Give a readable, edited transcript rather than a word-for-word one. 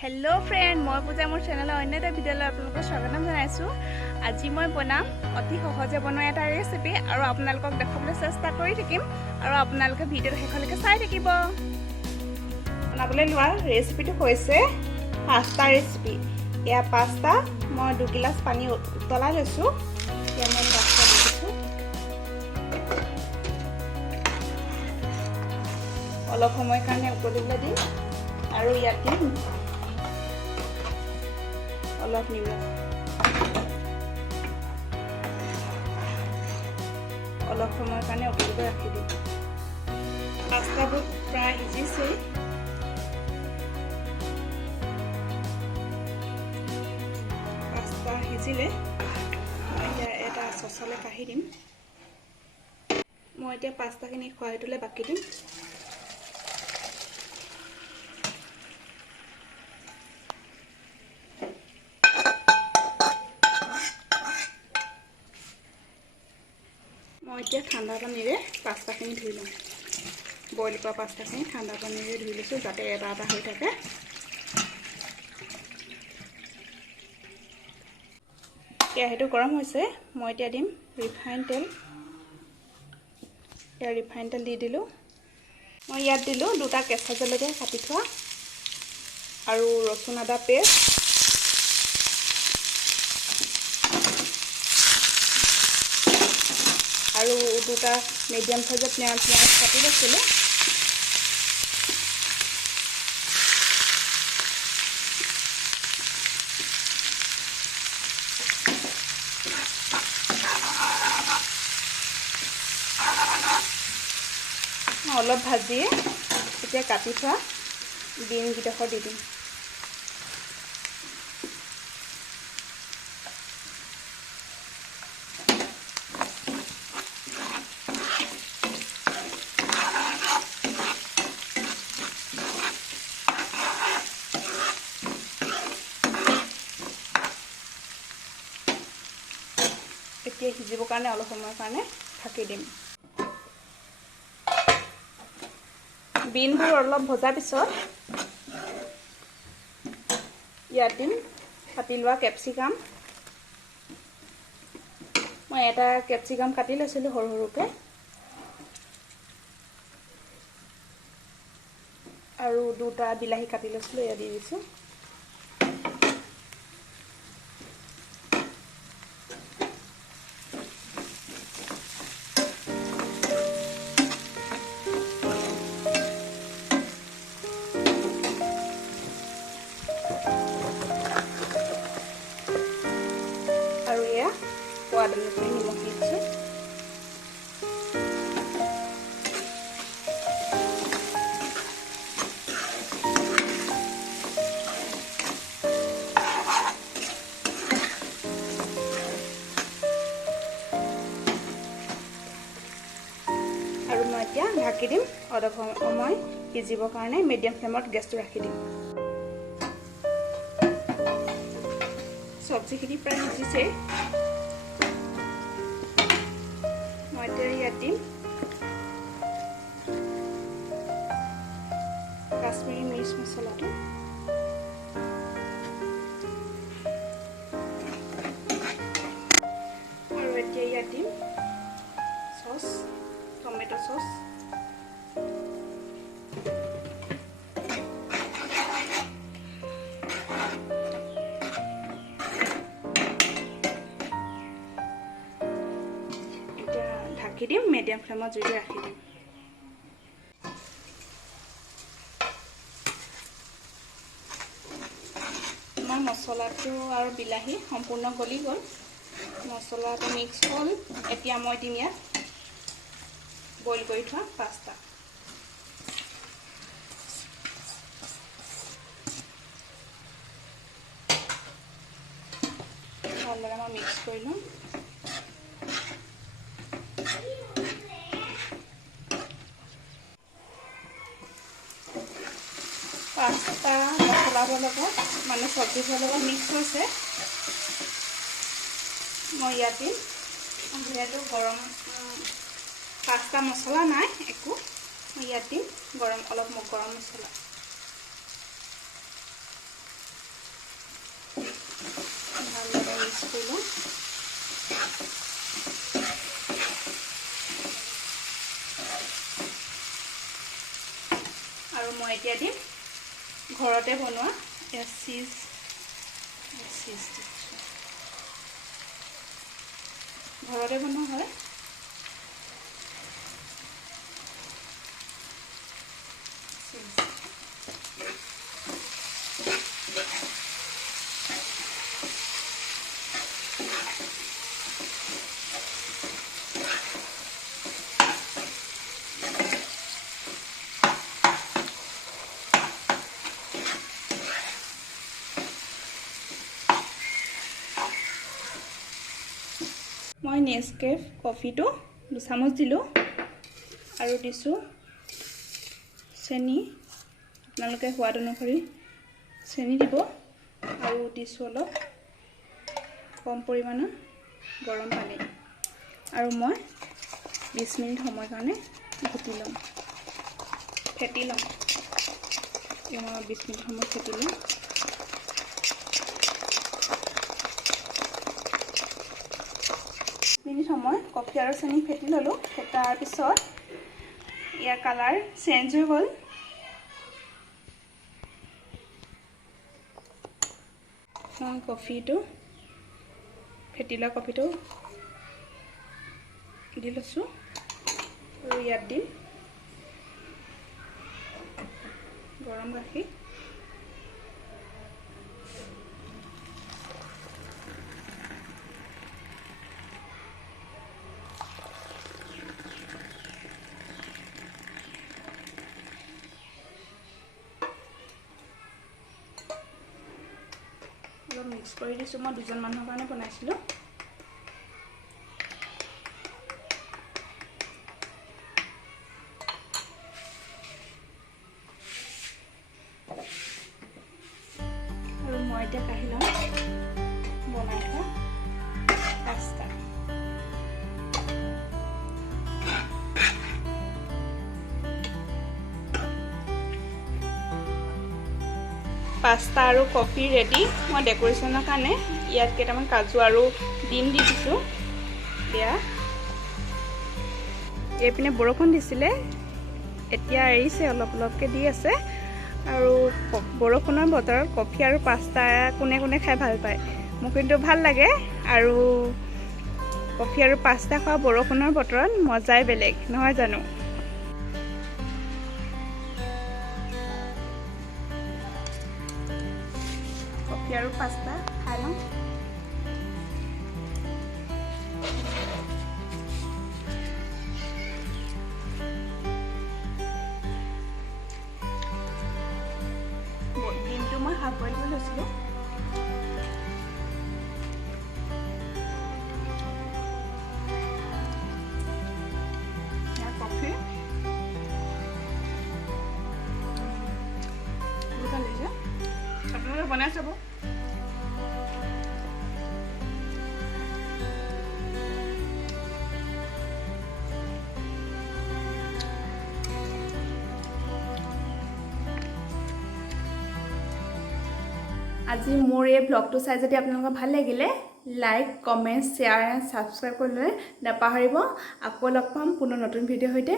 Hello friend मैं पूजा मोर channel अन्य एटा video आपलोक स्वागतम जनाइछु। आज मैं बनाम अति सहजे बनवा एटा रेसिपि और आपनालोকক देखाबले चेष्टा करि থাকিম और आपनालोके भिडिओ हेखলৈके चाइ থাকিব। बनाबले लोৱা रेसिपिটো হৈছে पास्ता रेसिपि। या पास्ता मैं 2 गिलास पानी उतলাই লৈছো। या मैं पास्ता दिछु অলপ সময় কাৰণে উতলিবলৈ দিম আৰু ইয়াতে অলপ নিমখ অলপ সময় কাৰণে উতলিবলৈ ৰাখি দিম। পাস্তাবোৰ প্ৰায় সিজিছে। পাস্তা সিজিলে এতিয়া এটা চচলে কাঢ়ি দিম। মই এতিয়া পাস্তাখিনি খোৱাই তুলে বাকি দিম। मैं इतना ठंडा पानीरे पास्ताखिनि धुई लूँ। बॉइल कर पास्ताखिनि ठंडा पानीरे धुई লৈছো जाते এটা এটা হৈ থাকে। केराहीটো गरम হৈছে। मैं এতিয়া দিম ৰিফাইন তেল। या ৰিফাইন তেল দি দিলো। मैं ইয়াত দিলো দুটা কেঁচা জলকীয়া কাটি থোৱা আৰু ৰসুন আদা পেষ্ট আৰু দুটা মিডিয়াম সাইজৰ পিয়াজ কাটি লৈছিলোঁ। অলপ ভাজিয়ে এতিয়া কাটি থোৱা ডিম কিডখৰ দি দিম। এতিয়া সিজিবৰ কাৰণে অলপ সময়ৰ কাৰণে ঢাকি দিম। বিনবোৰ অলপ ভজাৰ পিছত ইয়াত দিম কাটি লোৱা কেপচিকাম। মই এটা কেপচিকাম কাটি লৈছিলোঁ সৰু সৰুকৈ আৰু দুটা বিলাহী কাটি লৈছিলোঁ। এয়া দি দিছোঁ। स्वाद अनुसार निमख दिच्छी। और मैं এতিয়া ঢাকি দিম। অলপ সময় সিজিবৰ কাৰণে মিডিয়াম ফ্লেমত গেছটো ৰাখি দিম। সবজিখিনি প্ৰায় সিজিছে। ইয়াত দিম কাশ্মীৰী মিৰ্চ মছলাটো আৰু এতিয়া ইয়াত দিম সস টমেটো সস ঢাকি দিম। মিডিয়াম ফ্লেমত জুই ৰাখি দিম। আমাৰ মছলাটো আৰু বিলাহী সম্পূৰ্ণ গলি গ'ল। মছলাটো মিক্স হ'ল। এতিয়া মই দিম ইয়াত বইল কৰি থোৱা পাস্তা। ভালদৰে মই মিক্স কৰি লওঁ। पास्ता मसलार লগত মানে সবজিৰ লগত মিক্স হৈছে। মই ইয়াতে যেহেতু গৰম পাস্তা মছলা নাই একো, মই ইয়াতে গৰম অলপ গৰম মছলা কৰি লওঁ। আৰু মই এতিয়া দিম ঘৰতে বনোৱা চীজ ঘৰতে বনোৱা হয়। মই নেছকেফ কফিটো 2 চামুচ দিলোঁ আৰু দিছোঁ চেনি, আপোনালোকে সোৱাদ অনুসৰি চেনি দিব, আৰু দিছোঁ অলপ কম পৰিমাণৰ গৰম পানী, আৰু মই 20 মিনিট সময় কাৰণে ফেটি ল'ম। মই 20 মিনিট সময় ফেটি ল'ম। সময় কফি আৰু চেনি ফেটি ল'লোঁ। ফেটাৰ পিছত ইয়াৰ কালাৰ চেঞ্জ হৈ গ'ল। মই কফিটো ফেটি লোৱা কফিটো দি লৈছোঁ আৰু ইয়াত দিম গৰম গাখীৰ। অলপ মিক্স কৰি দিছোঁ। মই 2জন মানুহৰ কাৰণে বনাইছিলোঁ। আৰু মই এতিয়া কাঢ়ি ল'ম বনাই থোৱা পাস্তা। পাস্তা আৰু কফি ৰেডি। মই ডেকোৰেশ্যনৰ কাৰণে ইয়াত কেইটামান কাজু আৰু ডিম দি দিছোঁ। এতিয়া এইপিনে বৰষুণ দিছিলে, এতিয়া এৰিছে, অলপ অলপকৈ দি আছে। আৰু বৰষুণৰ বতৰত কফি আৰু পাস্তা কোনে কোনে খাই ভাল পায়? মোক কিন্তু ভাল লাগে। আৰু কফি আৰু পাস্তা খোৱা বৰষুণৰ বতৰত মজাই বেলেগ, নহয় জানো? কফি আৰু পাস্তা খাই লওঁ। ডিমটো মই হাফ বইল কৰি লৈছিলোঁ। কফি ভাল লাগিছে, আপোনালোকে বনাই চাব। আজি মোৰ এই ব্লগটো চাই যদি আপোনালোকৰ ভাল লাগিলে, লাইক, কমেণ্ট, শ্বেয়াৰ, ছাবস্ক্ৰাইব কৰিবলৈ নাপাহৰিব। আকৌ লগ পাম পুনৰ নতুন ভিডিঅ'ৰ সৈতে।